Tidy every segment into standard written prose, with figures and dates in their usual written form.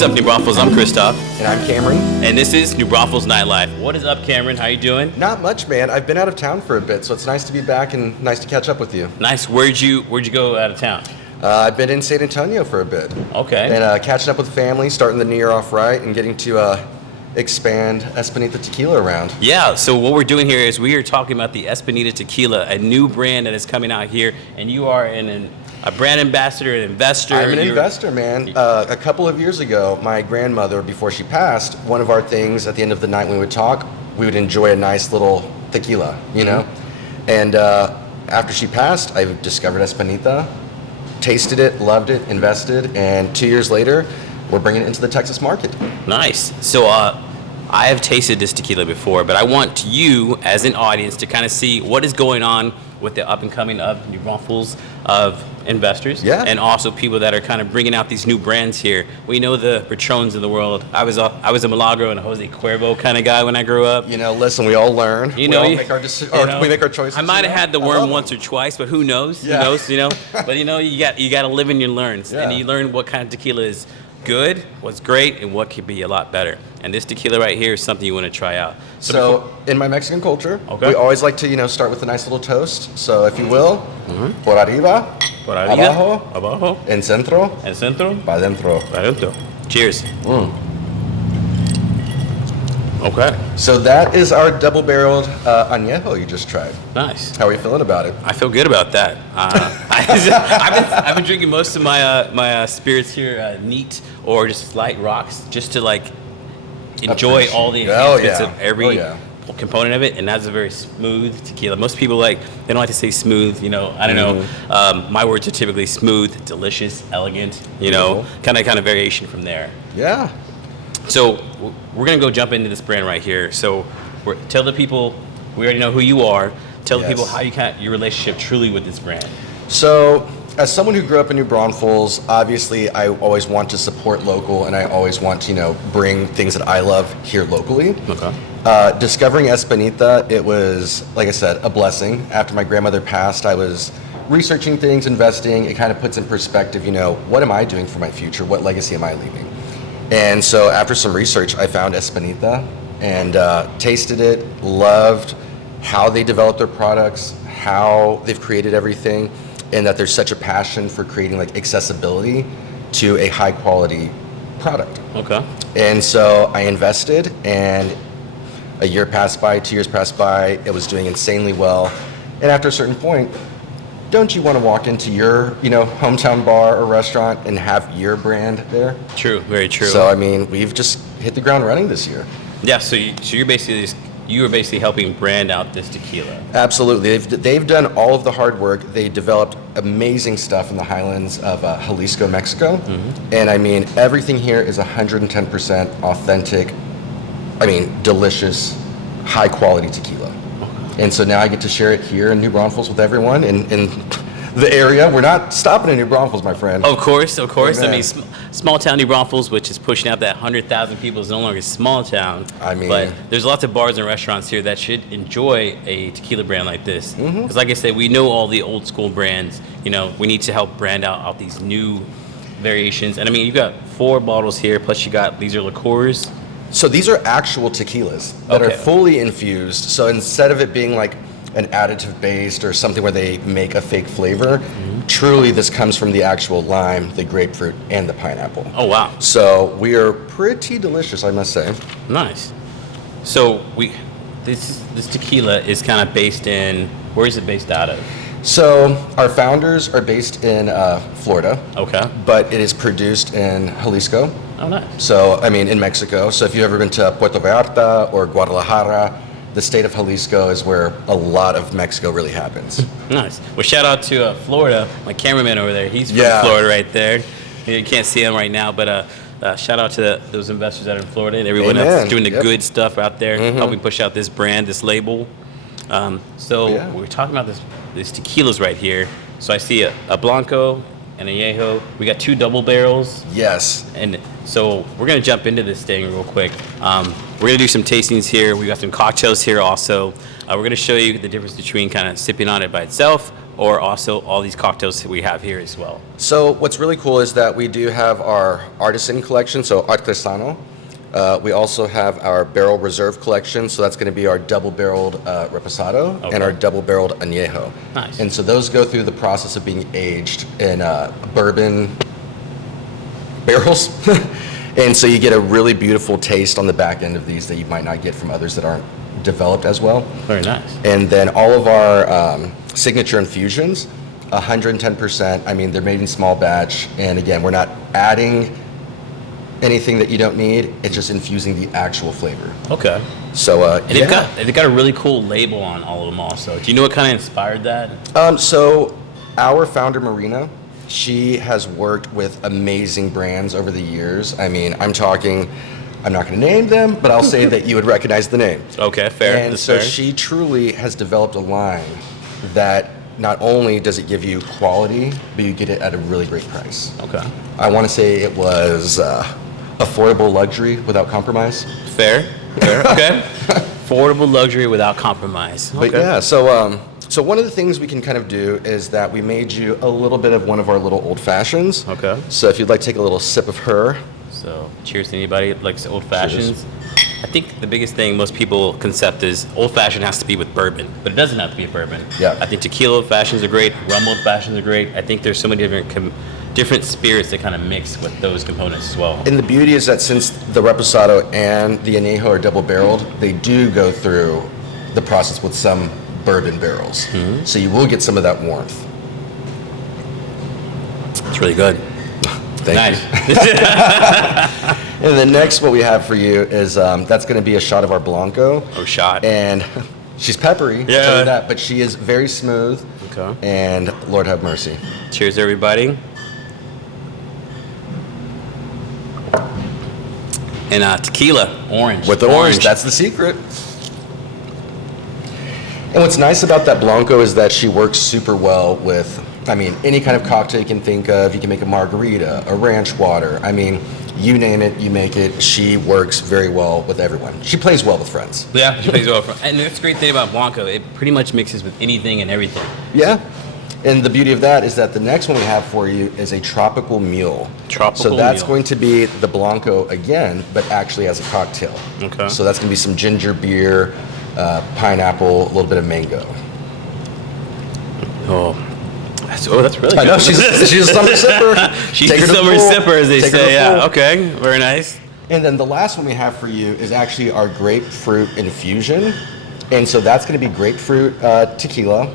What's up, New Braunfels? I'm Christoph. And I'm Cameron. And this is New Braunfels Nightlife. What is up, Cameron? How you doing? Not much, man. I've been out of town for a bit, so it's nice to be back and nice to catch up with you. Nice. Where'd you go out of town? I've been in San Antonio for a bit. Okay. And catching up with family, starting the new year off right, and getting to expand Espanita Tequila around. Yeah, so what we're doing here is we are talking about the Espanita Tequila, a new brand that is coming out here, and you are a brand ambassador, an investor. I'm an investor, man. A couple of years ago, my grandmother, before she passed, one of our things at the end of the night when we would talk, we would enjoy a nice little tequila, you know? And after she passed, I discovered Espanita, tasted it, loved it, invested, and 2 years later, we're bringing it into the Texas market. Nice. So I have tasted this tequila before, but I want you as an audience to kind of see what is going on with the up and coming of New Braunfels of investors, and also people that are kind of bringing out these new brands here. We know the Patrons of the world. I was a Milagro and a Jose Cuervo kind of guy when I grew up. You know, listen, we all learn. You know, we make our choices. I might have had the worm once or twice, but who knows? Yeah. Who knows? You know, but you got to live and you learn, and you learn what kind of tequila is good, what's great, and what could be a lot better. And this tequila right here is something you want to try out. So in my Mexican culture, we always like to, start with a nice little toast. So if you will, por arriba, abajo, en centro, pa dentro. Cheers. Okay. So that is our double-barreled añejo you just tried. Nice. How are you feeling about it? I feel good about that. I've been drinking most of my spirits here neat or just light rocks, just to enjoy all the enhancements of every component of it, and that's a very smooth tequila. Most people they don't like to say smooth. I don't know. My words are typically smooth, delicious, elegant. Kind of variation from there. Yeah. So we're gonna go jump into this brand right here. So tell the people, we already know who you are. Tell the people how your relationship truly with this brand. So as someone who grew up in New Braunfels, obviously I always want to support local, and I always want to bring things that I love here locally. Okay. Discovering Espanita, it was, like I said, a blessing. After my grandmother passed, I was researching things, investing. It kind of puts in perspective, what am I doing for my future? What legacy am I leaving? And so after some research, I found Espanita and tasted it, loved how they develop their products, how they've created everything, and that there's such a passion for creating accessibility to a high quality product. Okay. And so I invested, and a year passed by, 2 years passed by, it was doing insanely well. And after a certain point, don't you want to walk into your, hometown bar or restaurant and have your brand there? True, very true. So we've just hit the ground running this year. Yeah. So you're basically helping brand out this tequila. Absolutely. They've done all of the hard work. They developed amazing stuff in the highlands of Jalisco, Mexico. And everything here is 110% authentic. Delicious, high quality tequila. And so now I get to share it here in New Braunfels with everyone in the area. We're not stopping in New Braunfels, my friend. Of course. Amen. Small town New Braunfels, which is pushing out that 100,000 people, is no longer a small town. But there's lots of bars and restaurants here that should enjoy a tequila brand like this. Because like I said, we know all the old school brands. We need to help brand out these new variations. And you got 4 bottles here, plus these are liqueurs. So these are actual tequilas that are fully infused. So instead of it being like an additive based or something where they make a fake flavor, truly this comes from the actual lime, the grapefruit, and the pineapple. Oh, wow. So we are pretty delicious, I must say. Nice. So this tequila is kind of based in, where is it based out of? So our founders are based in Florida. Okay. But it is produced in Jalisco. Oh, nice. So, in Mexico. So if you've ever been to Puerto Vallarta or Guadalajara, the state of Jalisco is where a lot of Mexico really happens. Nice. Well, shout out to Florida, my cameraman over there. He's from Florida right there. You can't see him right now, but shout out to those investors that are in Florida and everyone that's doing the good stuff out there, helping push out this brand, this label. We're talking about this tequilas right here. So I see a Blanco and añejo. We got 2 double barrels. Yes. And so we're going to jump into this thing real quick. We're going to do some tastings here. We got some cocktails here also. We're going to show you the difference between kind of sipping on it by itself or also all these cocktails that we have here as well. So what's really cool is that we do have our artisan collection, so artesano. We also have our barrel reserve collection, so that's going to be our double-barreled reposado and our double-barreled añejo. Nice. And so those go through the process of being aged in bourbon barrels. And so you get a really beautiful taste on the back end of these that you might not get from others that aren't developed as well. Very nice. And then all of our signature infusions, 110%. I mean, they're made in small batch. And again, we're not adding anything that you don't need. It's just infusing the actual flavor. Okay. So, and they've got a really cool label on all of them also. Do you know what kind of inspired that? So our founder, Marina, she has worked with amazing brands over the years. I mean, I'm not going to name them, but I'll say that you would recognize the name. Okay, fair. And so she truly has developed a line that not only does it give you quality, but you get it at a really great price. Okay. I want to say it was affordable luxury without compromise. Fair. Okay. Affordable luxury without compromise. But okay. Yeah, so one of the things we can kind of do is that we made you a little bit of one of our little old fashions. Okay. So if you'd like to take a little sip of her. So cheers to anybody that likes old fashions. I think the biggest thing most people concept is old fashioned has to be with bourbon, but it doesn't have to be a bourbon. Yeah. I think tequila old fashions are great. Rum old fashions are great. I think there's so many different spirits that kind of mix with those components as well. And the beauty is that since the reposado and the añejo are double barreled, they do go through the process with some bourbon barrels. Mm-hmm. So you will get some of that warmth. It's really good. Thank you. And the next what we have for you is that's going to be a shot of our Blanco. Oh, shot. And she's peppery, yeah. I'll tell you that, but she is very smooth. Okay. And Lord have mercy. Cheers, everybody. And tequila, orange. With the orange, that's the secret. And what's nice about that Blanco is that she works super well with, I mean, any kind of cocktail you can think of. You can make a margarita, a ranch water. I mean, you name it, you make it. She works very well with everyone. She plays well with friends. Yeah, she plays well with friends. And that's the great thing about Blanco. It pretty much mixes with anything and everything. Yeah. And the beauty of that is that the next one we have for you is a tropical mule. So that's going to be the Blanco again, but actually as a cocktail. Okay. So that's going to be some ginger beer, pineapple, a little bit of mango. That's really good. I know, she's a summer sipper. She's a summer sipper, as they say. Yeah, okay, very nice. And then the last one we have for you is actually our grapefruit infusion. And so that's going to be grapefruit tequila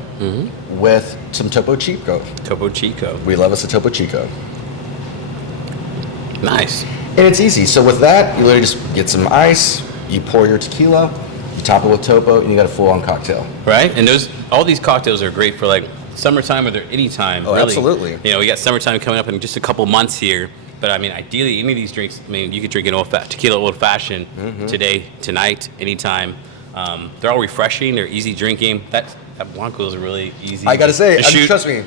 with some Topo Chico. Topo Chico. We love us a Topo Chico. Nice. And it's easy. So with that, you literally just get some ice, you pour your tequila, you top it with Topo, and you got a full-on cocktail. Right? And all these cocktails are great for like summertime or any time. Oh, really. Absolutely. You know, we got summertime coming up in just a couple months here. But I mean, ideally, any of these drinks, I mean, you could drink an tequila old-fashioned today, tonight, anytime. They're all refreshing. They're easy drinking. That Blanco is really easy. I gotta say, trust me,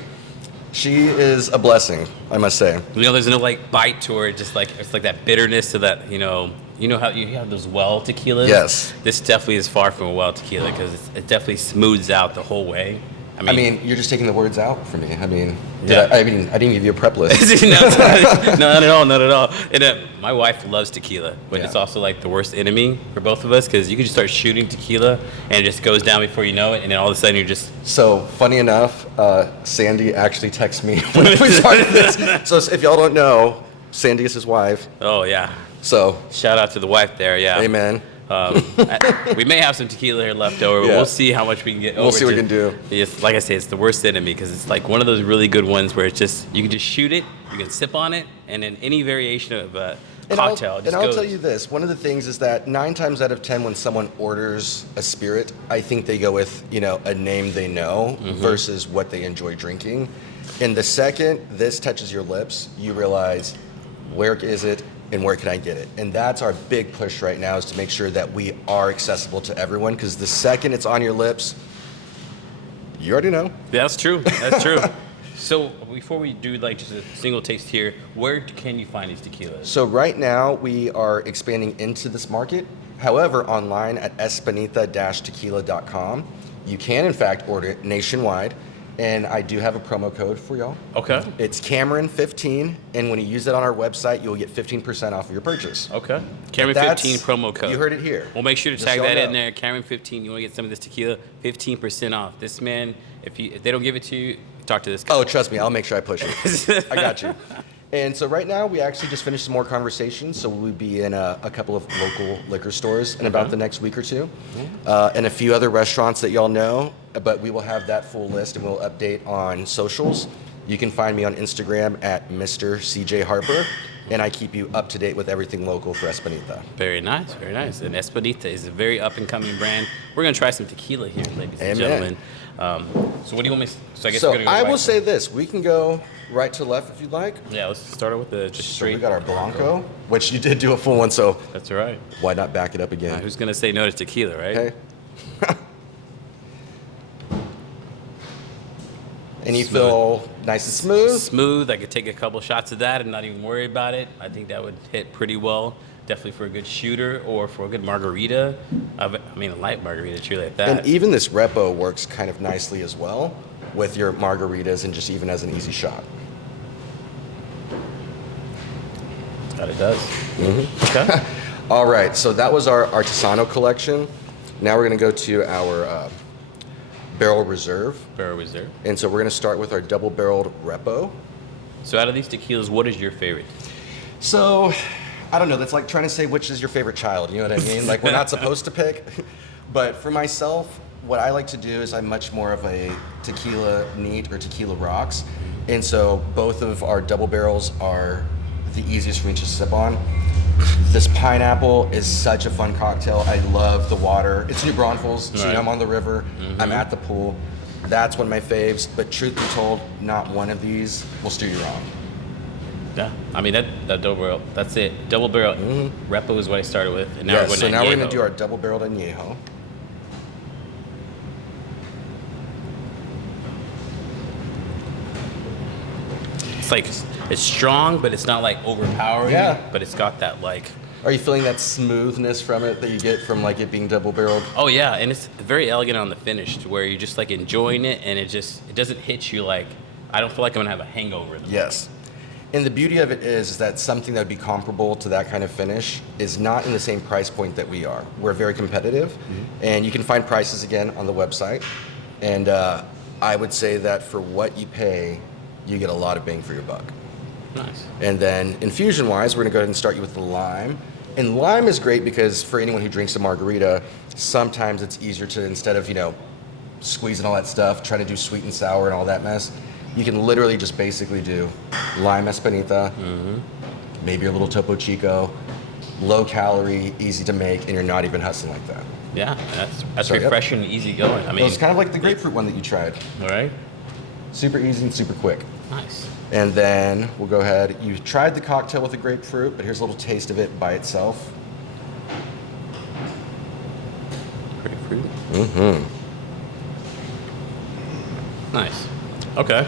she is a blessing, I must say. You know, there's no like bite to her. Just like it's like that bitterness to that. You know how you have those well tequilas. Yes. This definitely is far from a well tequila because it definitely smooths out the whole way. I mean, you're just taking the words out for me. I mean, yeah. I didn't give you a prep list. No, not at all, not at all. And my wife loves tequila, but it's also like the worst enemy for both of us because you can just start shooting tequila and it just goes down before you know it, and then all of a sudden you're just. So funny enough, Sandy actually texted me when we started this. So if y'all don't know, Sandy is his wife. Oh yeah. So shout out to the wife there, yeah. Amen. We may have some tequila here left over, but we'll see how much we can get over. We'll see what we can do. It's, like I say, it's the worst enemy because it's like one of those really good ones where it's just, you can just shoot it, you can sip on it, and then any variation of cocktail just I'll goes. tell you this, one of the things is that 9 times out of 10 when someone orders a spirit, I think they go with, a name they know versus what they enjoy drinking. And the second this touches your lips, you realize, where is it? And where can I get it? And that's our big push right now, is to make sure that we are accessible to everyone, because the second it's on your lips, you already know. Yeah, that's true. That's true. So before we do like just a single taste here, where can you find these tequilas? So right now we are expanding into this market. However, online at espanita-tequila.com, you can in fact order it nationwide. And I do have a promo code for y'all. Okay. It's Cameron15, and when you use it on our website, you'll get 15% off of your purchase. Okay. Cameron15 promo code. You heard it here. We'll make sure to tag that in there. Cameron15. You want to get some of this tequila, 15% off. This man, if they don't give it to you, talk to this guy. Oh, trust me, I'll make sure I push it. I got you. And so right now, we actually just finished some more conversations. So we'll be in a couple of local liquor stores in about the next week or two, and a few other restaurants that y'all know. But we will have that full list, and we'll update on socials. You can find me on Instagram at Mr. CJ Harper, and I keep you up to date with everything local for Espanita. Very nice, very nice. And Espanita is a very up-and-coming brand. We're going to try some tequila here, ladies and gentlemen. So what do you want me to... So I guess we're going to go I will say this. We can go right to left if you'd like. Yeah, let's start it with the just straight. So we got our Blanco, which you did do a full one, so... That's all right. Why not back it up again? Who's going to say no to tequila, right? Okay. And you feel nice and smooth? Smooth. I could take a couple shots of that and not even worry about it. I think that would hit pretty well. Definitely for a good shooter or for a good margarita. I mean, a light margarita, truly like that. And even this Repo works kind of nicely as well with your margaritas and just even as an easy shot. That it does. Mm-hmm. Okay. All right, so that was our Artisano collection. Now we're going to go to our Barrel Reserve. Barrel Reserve. And so we're going to start with our double-barreled Repo. So out of these tequilas, what is your favorite? So, I don't know. That's like trying to say which is your favorite child. You know what I mean? Like, we're not supposed to pick. But for myself, what I like to do is I'm much more of a tequila neat or tequila rocks. And so both of our double barrels are the easiest for me to sip on. This pineapple is such a fun cocktail. I love the water. It's New Braunfels, so you know I'm on the river. I'm at the pool. That's one of my faves. But truth be told, not one of these will steer you wrong. Yeah, I mean that double barrel. That's it. Double barrel. Repo is what I started with, and now we're going so to now Añejo. we're going to do our double barreled añejo. It's like it's strong, but it's not like overpowering. Yeah. But it's got that like. Are you feeling that smoothness from it that you get from like it being double barreled? Oh yeah, and it's very elegant on the finish, to where you're just like enjoying it, and it doesn't hit you like. I don't feel like I'm gonna have a hangover. Yes. And the beauty of it is that something that would be comparable to that kind of finish is not in the same price point that we are. We're very competitive, and you can find prices again on the website. And I would say that for what you pay, you get a lot of bang for your buck. Nice. And then infusion-wise, we're gonna go ahead and start you with the lime. And lime is great because for anyone who drinks a margarita, sometimes it's easier to, instead of, squeezing all that stuff, trying to do sweet and sour and all that mess, you can literally just basically do lime Espanita, maybe a little Topo Chico, low calorie, easy to make, and you're not even hustling like that. Yeah, that's refreshing and easy going. I mean, it's kind of like the grapefruit one that you tried. All right. Super easy and super quick. Nice. And then we'll go ahead. You tried the cocktail with the grapefruit, but here's a little taste of it by itself. Grapefruit. Nice. Okay.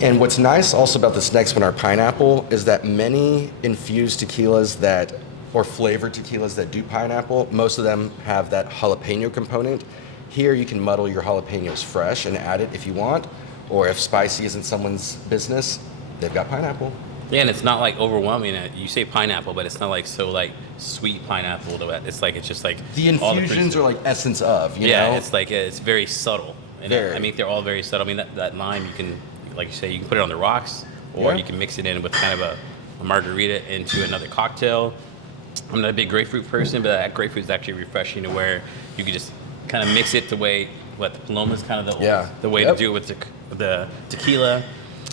And what's nice also about this next one, our pineapple, is that many infused tequilas or flavored tequilas that do pineapple, most of them have that jalapeno component. Here you can muddle your jalapenos fresh and add it if you want, or if spicy isn't someone's business, they've got pineapple. Yeah, and it's not like overwhelming. You say pineapple, but it's not like so like sweet pineapple. It's just like the infusions are like essence of, you know? Yeah, it's like it's very subtle. And very. I mean, they're all very subtle. I mean, that lime, you can, like you say, you can put it on the rocks, or you can mix it in with kind of a margarita into another cocktail. I'm not a big grapefruit person, but that grapefruit is actually refreshing to where you can just kind of mix it the way the Paloma is kind of the way to do it with the tequila.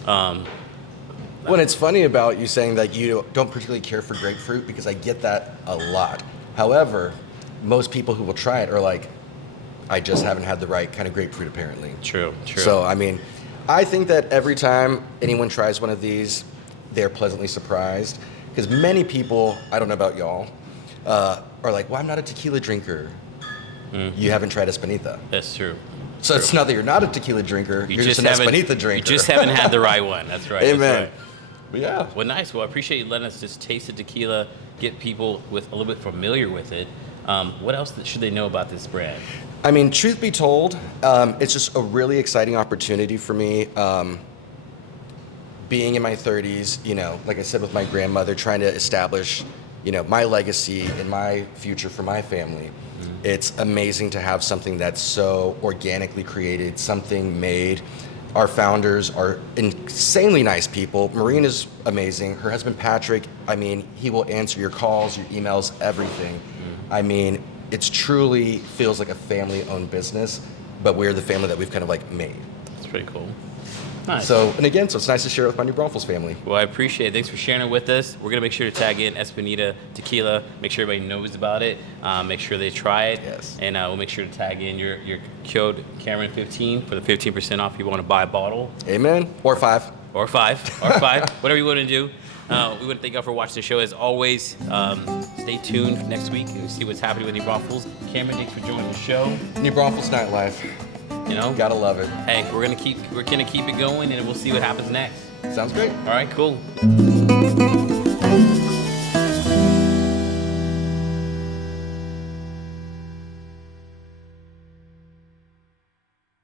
Well, it's funny about you saying that you don't particularly care for grapefruit, because I get that a lot. However, most people who will try it are like, I just haven't had the right kind of grapefruit apparently. True. So, I mean, I think that every time anyone tries one of these, they're pleasantly surprised. Because many people, I don't know about y'all, are like, well, I'm not a tequila drinker. You haven't tried Espanita. That's true. So it's not that you're not a tequila drinker, you're just an Espanita drinker. You just haven't had the right one. That's right. Amen. That's right. But yeah. Well, nice. Well, I appreciate you letting us just taste the tequila, get people with a little bit familiar with it. What else should they know about this brand? I mean, truth be told, it's just a really exciting opportunity for me. Being in my 30s, you know, like I said, with my grandmother, trying to establish, you know, my legacy and my future for my family. Mm-hmm. It's amazing to have something that's so organically created, something made. Our founders are insanely nice people. Maureen is amazing. Her husband, Patrick, I mean, he will answer your calls, your emails, everything. Mm-hmm. I mean, it's truly feels like a family-owned business, but we're the family that we've kind of like made. That's pretty cool. Nice. So it's nice to share it with my New Braunfels family. Well, I appreciate it. Thanks for sharing it with us. We're going to make sure to tag in Espanita Tequila, make sure everybody knows about it, make sure they try it. Yes. And we'll make sure to tag in your code Cameron15 for the 15% off if you want to buy a bottle. Amen. Or five. Or five. Whatever you want to do. We want to thank y'all for watching the show. As always, stay tuned next week and see what's happening with New Braunfels. Cameron, thanks for joining the show. New Braunfels Nightlife. You know, gotta love it. Hey, we're gonna keep it going, and we'll see what happens next. Sounds great. All right, cool.